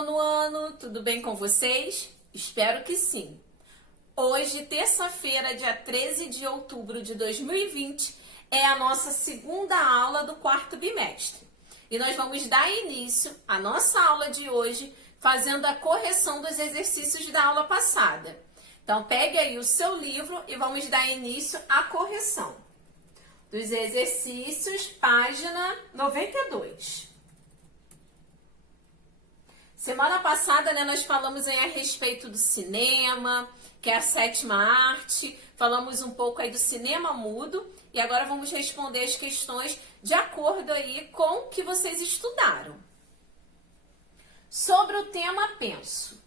nono ano, tudo bem com vocês? Espero que sim. Hoje, terça-feira, dia 13 de outubro de 2020, é a nossa segunda aula do quarto bimestre. E nós vamos dar início à nossa aula de hoje fazendo a correção dos exercícios da aula passada. Então, pegue aí o seu livro e vamos dar início à correção dos exercícios, página 92. Semana passada, nós falamos aí a respeito do cinema, que é a sétima arte, falamos um pouco aí do cinema mudo e agora vamos responder as questões de acordo aí com o que vocês estudaram. Sobre o tema penso.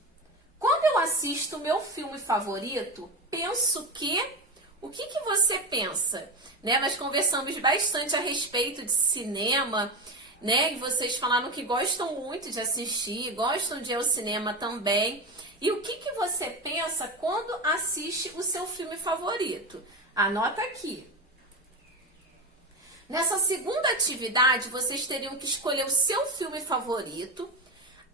Quando eu assisto o meu filme favorito, penso que... O que você pensa? Nós conversamos bastante a respeito de cinema, e vocês falaram que gostam muito de assistir, gostam de ir ao cinema também. E o que você pensa quando assiste o seu filme favorito? Anota aqui. Nessa segunda atividade, vocês teriam que escolher o seu filme favorito,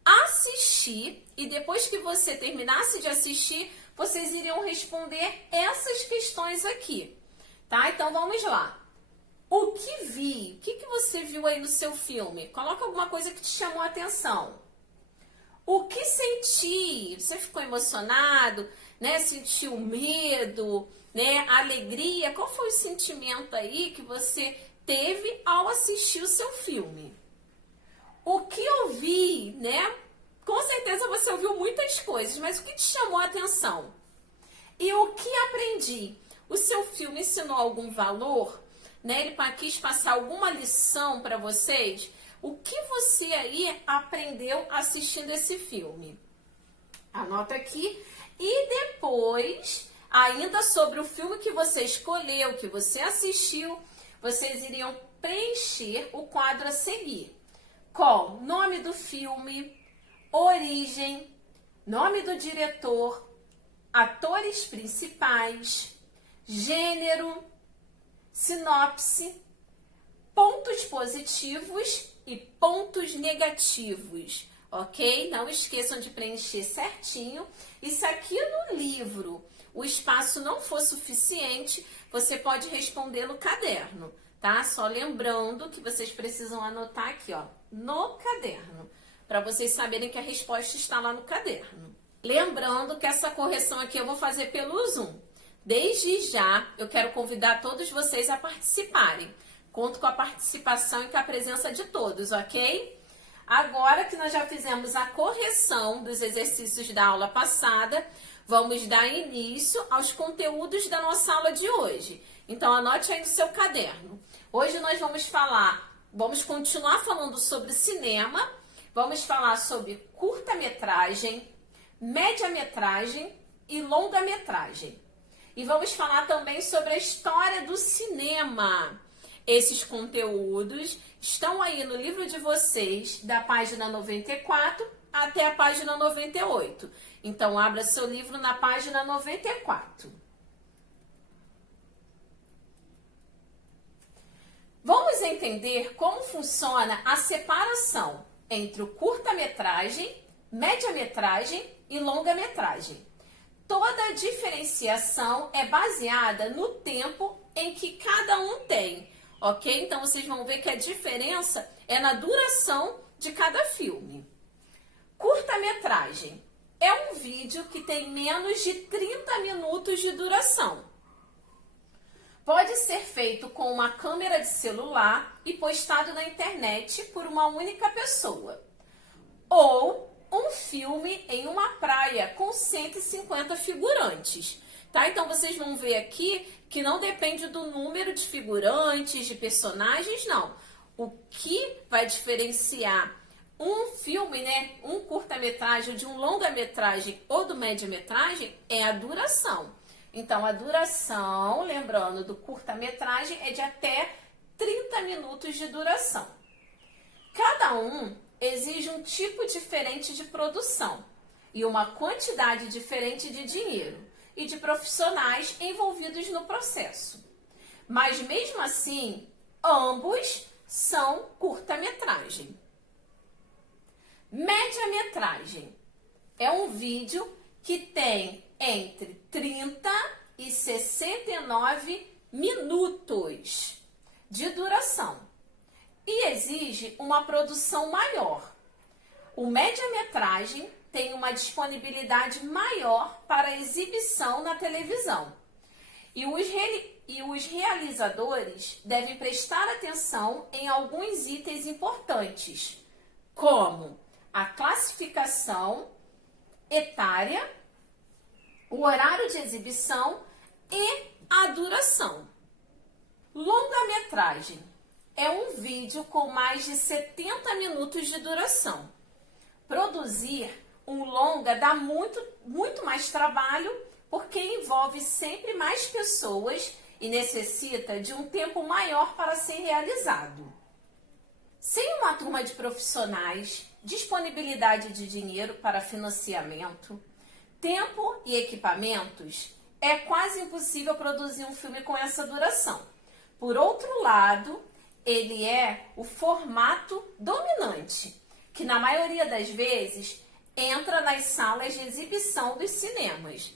assistir, e depois que você terminasse de assistir, vocês iriam responder essas questões aqui, tá? Então, vamos lá. O que vi? O que você viu aí no seu filme? Coloca alguma coisa que te chamou a atenção. O que senti? Você ficou emocionado, Sentiu medo, alegria? Qual foi o sentimento aí que você teve ao assistir o seu filme? O que ouvi, Com certeza você ouviu muitas coisas, mas o que te chamou a atenção? E o que aprendi? O seu filme ensinou algum valor? Ele quis passar alguma lição para vocês? O que você aí aprendeu assistindo esse filme? Anota aqui. E depois, ainda sobre o filme que você escolheu, que você assistiu, vocês iriam preencher o quadro a seguir. Com nome do filme, origem, nome do diretor, atores principais, gênero, sinopse, pontos positivos e pontos negativos, ok? Não esqueçam de preencher certinho. E se aqui no livro o espaço não for suficiente, você pode responder no caderno, tá? Só lembrando que vocês precisam anotar aqui, no caderno, para vocês saberem que a resposta está lá no caderno. Lembrando que essa correção aqui eu vou fazer pelo Zoom. Desde já, eu quero convidar todos vocês a participarem. Conto com a participação e com a presença de todos, ok? Agora que nós já fizemos a correção dos exercícios da aula passada, vamos dar início aos conteúdos da nossa aula de hoje. Então, anote aí no seu caderno. Hoje nós vamos continuar falando sobre cinema, vamos falar sobre curta-metragem, média-metragem e longa-metragem. E vamos falar também sobre a história do cinema. Esses conteúdos estão aí no livro de vocês, da página 94 até a página 98. Então, abra seu livro na página 94. Vamos entender como funciona a separação entre o curta-metragem, média-metragem e longa-metragem. Toda a diferenciação é baseada no tempo em que cada um tem, ok? Então, vocês vão ver que a diferença é na duração de cada filme. Curta-metragem é um vídeo que tem menos de 30 minutos de duração. Pode ser feito com uma câmera de celular e postado na internet por uma única pessoa. Ou um filme em uma praia com 150 figurantes, tá? Então, vocês vão ver aqui que não depende do número de figurantes, de personagens, não. O que vai diferenciar um filme, um curta-metragem de um longa-metragem ou do média-metragem é a duração. Então, a duração, lembrando, do curta-metragem é de até 30 minutos de duração. Cada um exige um tipo diferente de produção e uma quantidade diferente de dinheiro e de profissionais envolvidos no processo. Mas mesmo assim, ambos são curta-metragem. Média-metragem é um vídeo que tem entre 30 e 69 minutos de duração e exige uma produção maior. O média-metragem tem uma disponibilidade maior para exibição na televisão e os realizadores devem prestar atenção em alguns itens importantes, como a classificação etária, o horário de exibição e a duração. Longa-metragem é um vídeo com mais de 70 minutos de duração. Produzir um longa dá muito mais trabalho porque envolve sempre mais pessoas e necessita de um tempo maior para ser realizado. Sem uma turma de profissionais, disponibilidade de dinheiro para financiamento, tempo e equipamentos, é quase impossível produzir um filme com essa duração. Por outro lado, ele é o formato dominante, que na maioria das vezes entra nas salas de exibição dos cinemas.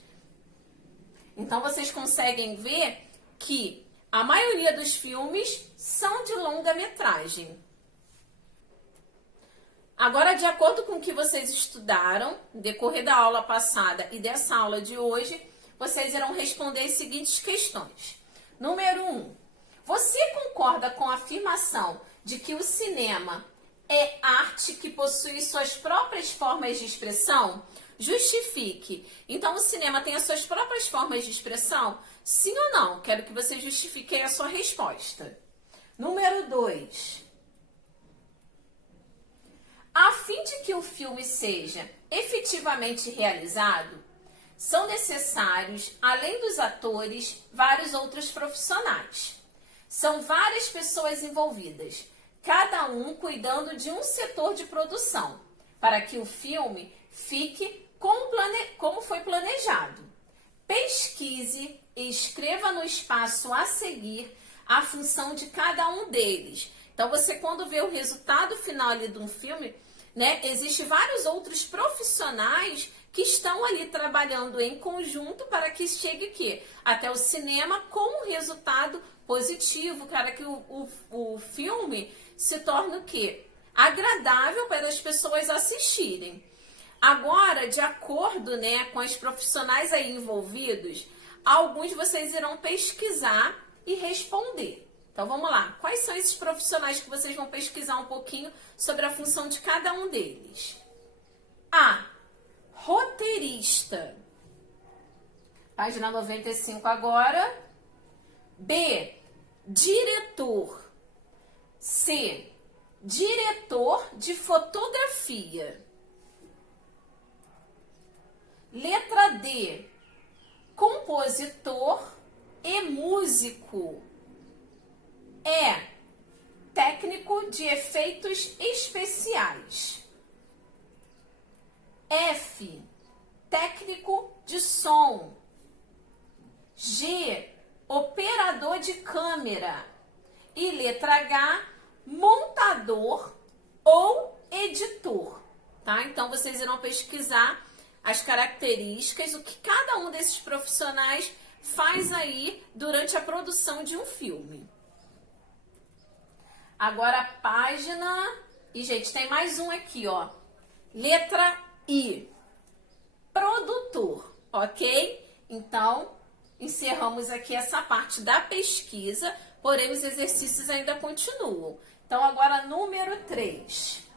Então vocês conseguem ver que a maioria dos filmes são de longa-metragem. Agora, de acordo com o que vocês estudaram, no decorrer da aula passada e dessa aula de hoje, vocês irão responder as seguintes questões. Número 1. Você concorda com a afirmação de que o cinema é arte que possui suas próprias formas de expressão? Justifique. Então, o cinema tem as suas próprias formas de expressão? Sim ou não? Quero que você justifique aí a sua resposta. Número 2. A fim de que o filme seja efetivamente realizado, são necessários, além dos atores, vários outros profissionais. São várias pessoas envolvidas, cada um cuidando de um setor de produção, para que o filme fique como foi planejado. Pesquise e escreva no espaço a seguir a função de cada um deles. Então, você quando vê o resultado final ali de um filme, né, existem vários outros profissionais que estão ali trabalhando em conjunto para que chegue aqui, até o cinema com um resultado positivo, para que o filme se torne o quê? Agradável para as pessoas assistirem. Agora, de acordo, né, com os profissionais aí envolvidos, alguns vocês irão pesquisar e responder. Então, vamos lá. Quais são esses profissionais que vocês vão pesquisar um pouquinho sobre a função de cada um deles? A. Roteirista. Página 95 agora. B. Diretor. C. Diretor de fotografia. Letra D. Compositor e músico. E. Técnico de efeitos especiais. F. Técnico de som. G. Operador de câmera. E letra H. Montador ou editor. Tá? Então, vocês irão pesquisar as características, o que cada um desses profissionais faz aí durante a produção de um filme. Agora a página... E, gente, tem mais um aqui, ó. Letra I. Produtor, ok? Então, encerramos aqui essa parte da pesquisa, porém os exercícios ainda continuam. Então, agora número 3.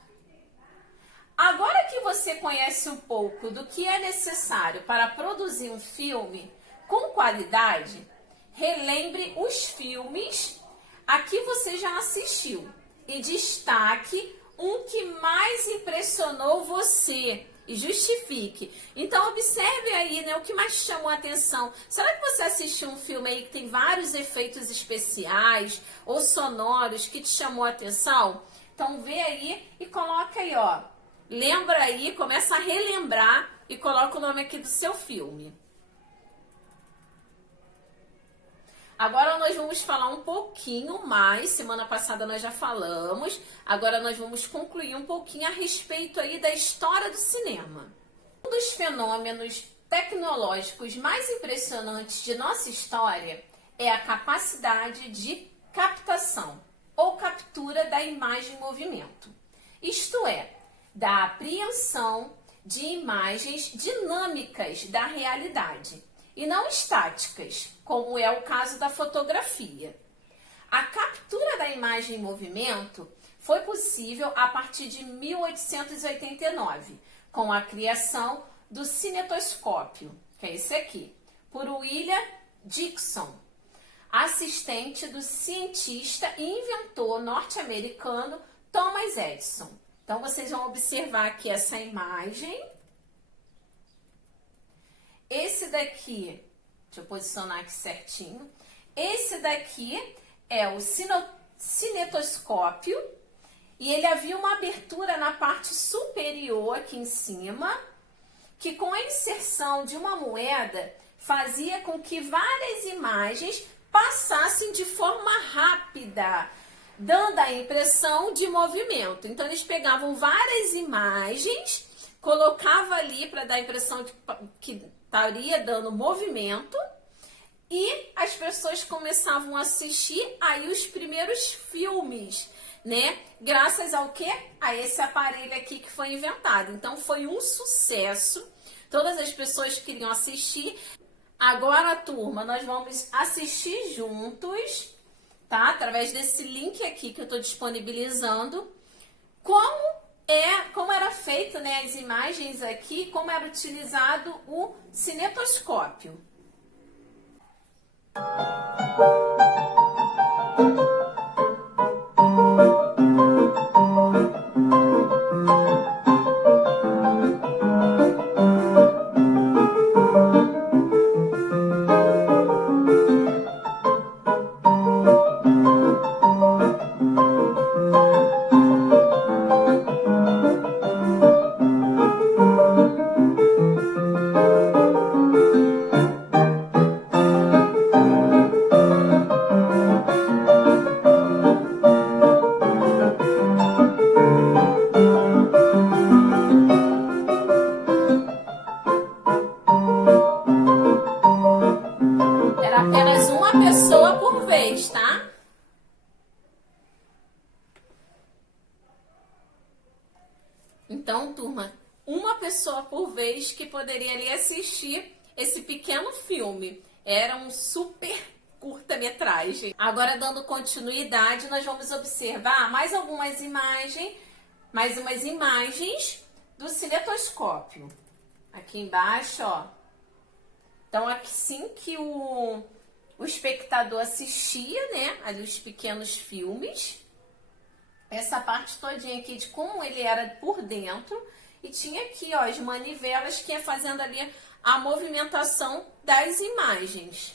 Agora que você conhece um pouco do que é necessário para produzir um filme com qualidade, relembre os filmes a que você já assistiu e destaque um que mais impressionou você e justifique. Então, observe aí, né, o que mais chamou a atenção. Será que você assistiu um filme aí que tem vários efeitos especiais ou sonoros que te chamou a atenção? Então, vê aí e coloca aí, ó. Lembra aí, começa a relembrar e coloca o nome aqui do seu filme. Agora nós vamos falar um pouquinho mais, semana passada nós já falamos, agora nós vamos concluir um pouquinho a respeito aí da história do cinema. Um dos fenômenos tecnológicos mais impressionantes de nossa história é a capacidade de captação ou captura da imagem em movimento. Isto é, da apreensão de imagens dinâmicas da realidade e não estáticas, como é o caso da fotografia. A captura da imagem em movimento foi possível a partir de 1889, com a criação do cinetoscópio, que é esse aqui, por William Dickson, assistente do cientista e inventor norte-americano Thomas Edison. Então, vocês vão observar aqui essa imagem. Esse daqui, deixa eu posicionar aqui certinho. Esse daqui é o cinetoscópio e ele havia uma abertura na parte superior aqui em cima, que com a inserção de uma moeda fazia com que várias imagens passassem de forma rápida, dando a impressão de movimento. Então, eles pegavam várias imagens, colocavam ali para dar a impressão de que estaria dando movimento e as pessoas começavam a assistir aí os primeiros filmes, né? Graças ao quê? A esse aparelho aqui que foi inventado. Então, foi um sucesso. Todas as pessoas queriam assistir. Agora, turma, nós vamos assistir juntos, tá? Através desse link aqui que eu estou disponibilizando, como era feito, né, as imagens aqui, como era utilizado o cinetoscópio. Era apenas uma pessoa por vez, tá? Então, turma, uma pessoa por vez que poderia ali assistir esse pequeno filme. Era um super curta-metragem. Agora, dando continuidade, nós vamos observar mais umas imagens do cinetoscópio. Aqui embaixo, ó. Então, assim que o espectador assistia, né, ali os pequenos filmes, essa parte todinha aqui de como ele era por dentro, e tinha aqui, ó, as manivelas que ia fazendo ali a movimentação das imagens.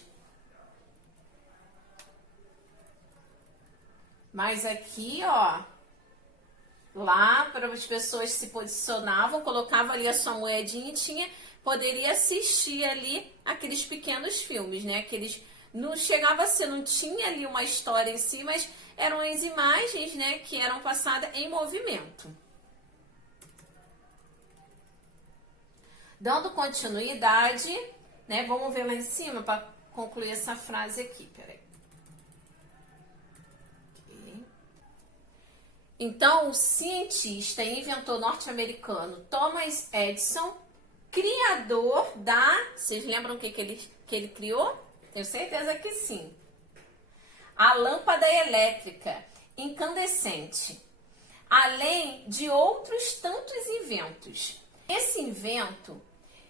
Mas aqui, ó, lá para as pessoas se posicionavam, colocava ali a sua moedinha e poderia assistir ali aqueles pequenos filmes, né? Aqueles, não chegava a ser, não tinha ali uma história em si, mas eram as imagens, né, que eram passadas em movimento. Dando continuidade, né? Vamos ver lá em cima para concluir essa frase aqui, peraí. Então, o cientista e inventor norte-americano Thomas Edison, criador da... Vocês lembram o que ele criou? Tenho certeza que sim. A lâmpada elétrica incandescente, além de outros tantos inventos. Esse invento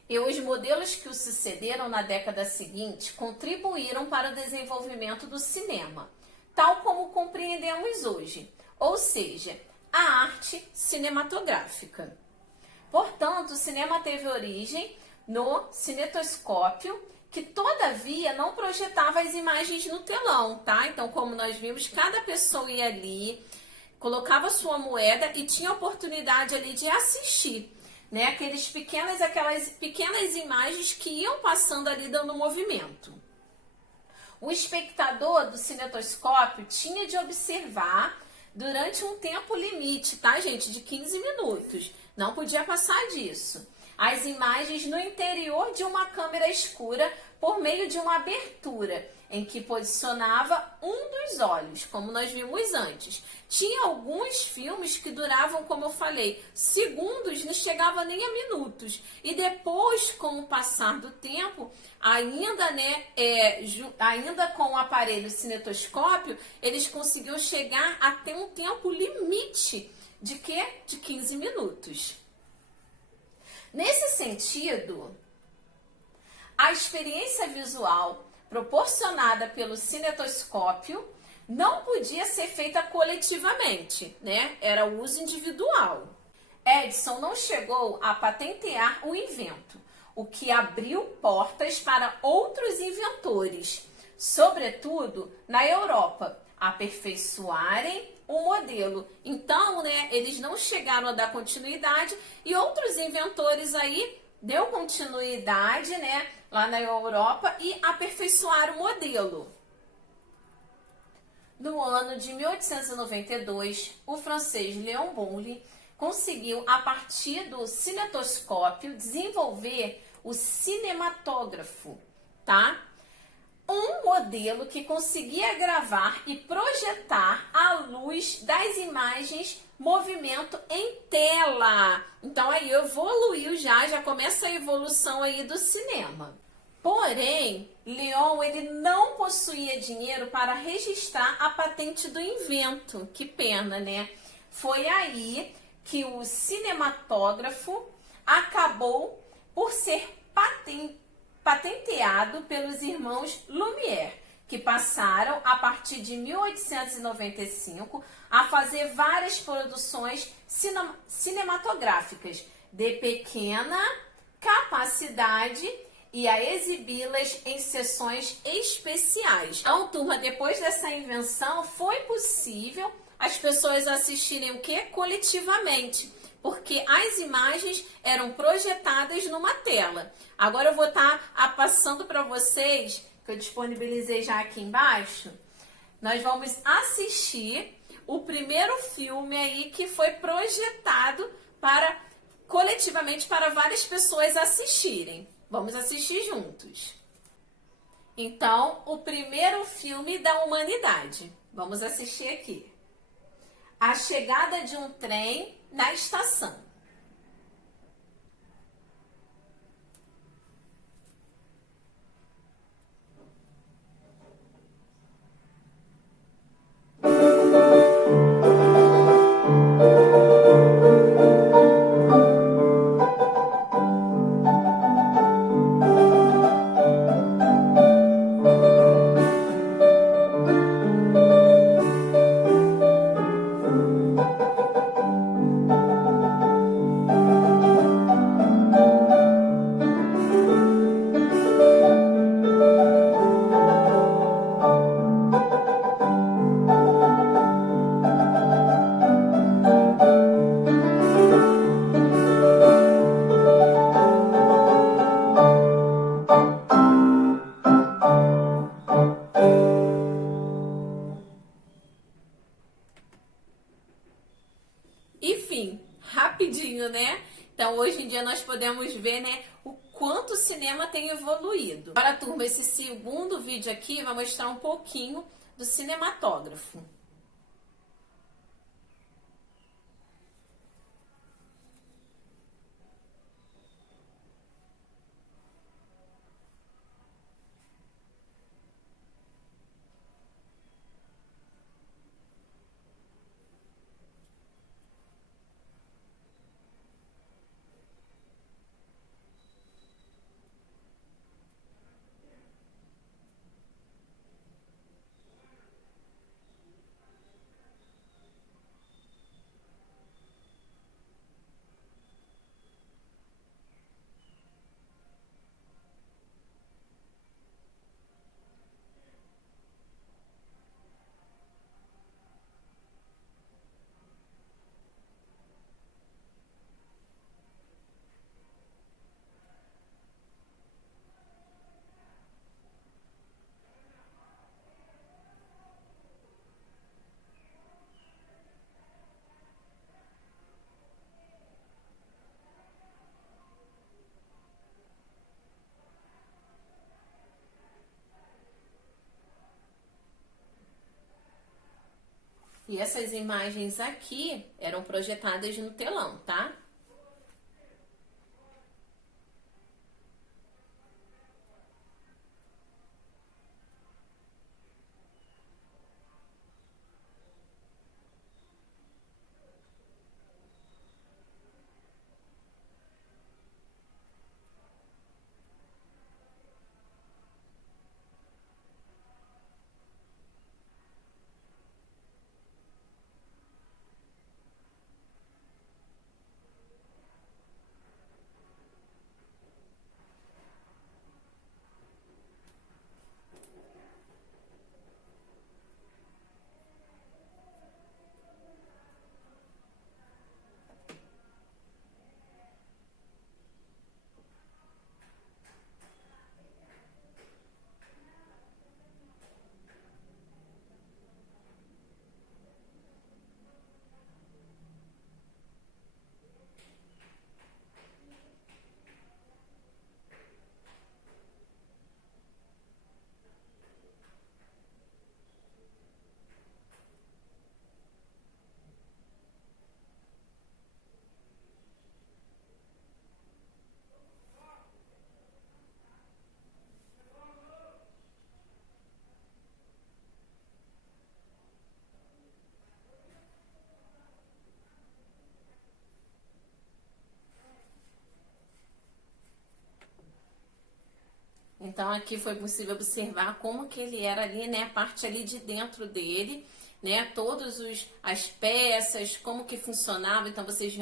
e os modelos que o sucederam na década seguinte contribuíram para o desenvolvimento do cinema, tal como compreendemos hoje, ou seja, a arte cinematográfica. Portanto, o cinema teve origem no cinetoscópio, que todavia não projetava as imagens no telão, tá? Então, como nós vimos, cada pessoa ia ali, colocava sua moeda e tinha a oportunidade ali de assistir, né? Aquelas pequenas imagens que iam passando ali dando movimento. O espectador do cinetoscópio tinha de observar durante um tempo limite, tá, gente? De 15 minutos. Não podia passar disso. As imagens no interior de uma câmera escura por meio de uma abertura em que posicionava um dos olhos, como nós vimos antes. Tinha alguns filmes que duravam, como eu falei, segundos, não chegava nem a minutos. E depois, com o passar do tempo, ainda, né, ainda com o aparelho cinetoscópio, eles conseguiam chegar até um tempo limite de quê? De 15 minutos. Nesse sentido, a experiência visual proporcionada pelo cinetoscópio não podia ser feita coletivamente, né? Era o uso individual. Edison não chegou a patentear o invento, o que abriu portas para outros inventores, sobretudo na Europa, aperfeiçoarem o modelo. Então, né, eles não chegaram a dar continuidade e outros inventores aí deu continuidade, né, lá na Europa e aperfeiçoaram o modelo. No ano de 1892, o francês Léon Boulle conseguiu, a partir do cinetoscópio, desenvolver o cinematógrafo, tá? Um modelo que conseguia gravar e projetar a luz das imagens movimento em tela. Então aí evoluiu já começa a evolução aí do cinema. Porém, Léon ele não possuía dinheiro para registrar a patente do invento. Que pena, né? Foi aí que o cinematógrafo acabou por ser patenteado pelos irmãos Lumière, que passaram, a partir de 1895, a fazer várias produções cinematográficas de pequena capacidade e a exibi-las em sessões especiais. Então, turma, depois dessa invenção, foi possível as pessoas assistirem o quê? Coletivamente, porque as imagens eram projetadas numa tela. Agora eu vou estar passando para vocês, que eu disponibilizei já aqui embaixo, nós vamos assistir o primeiro filme aí que foi projetado coletivamente para várias pessoas assistirem. Vamos assistir juntos. Então, o primeiro filme da humanidade. Vamos assistir aqui. A chegada de um trem na estação. Enfim, rapidinho, né? Então, hoje em dia nós podemos ver, né, o quanto o cinema tem evoluído. Agora, turma, esse segundo vídeo aqui vai mostrar um pouquinho do cinematógrafo. E essas imagens aqui eram projetadas no telão, tá? Então aqui foi possível observar como que ele era ali, né, a parte ali de dentro dele, né, todas as peças, como que funcionava. Então vocês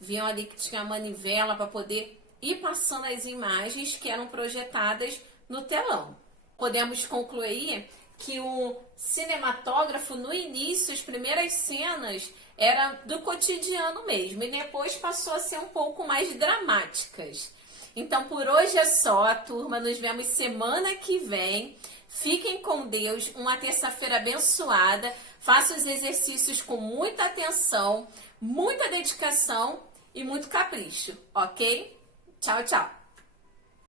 viam ali que tinha a manivela para poder ir passando as imagens que eram projetadas no telão. Podemos concluir que o cinematógrafo, no início, as primeiras cenas eram do cotidiano mesmo, e depois passou a ser um pouco mais dramáticas. Então, por hoje é só, turma. Nos vemos semana que vem. Fiquem com Deus. Uma terça-feira abençoada. Faça os exercícios com muita atenção, muita dedicação e muito capricho, ok? Tchau, tchau.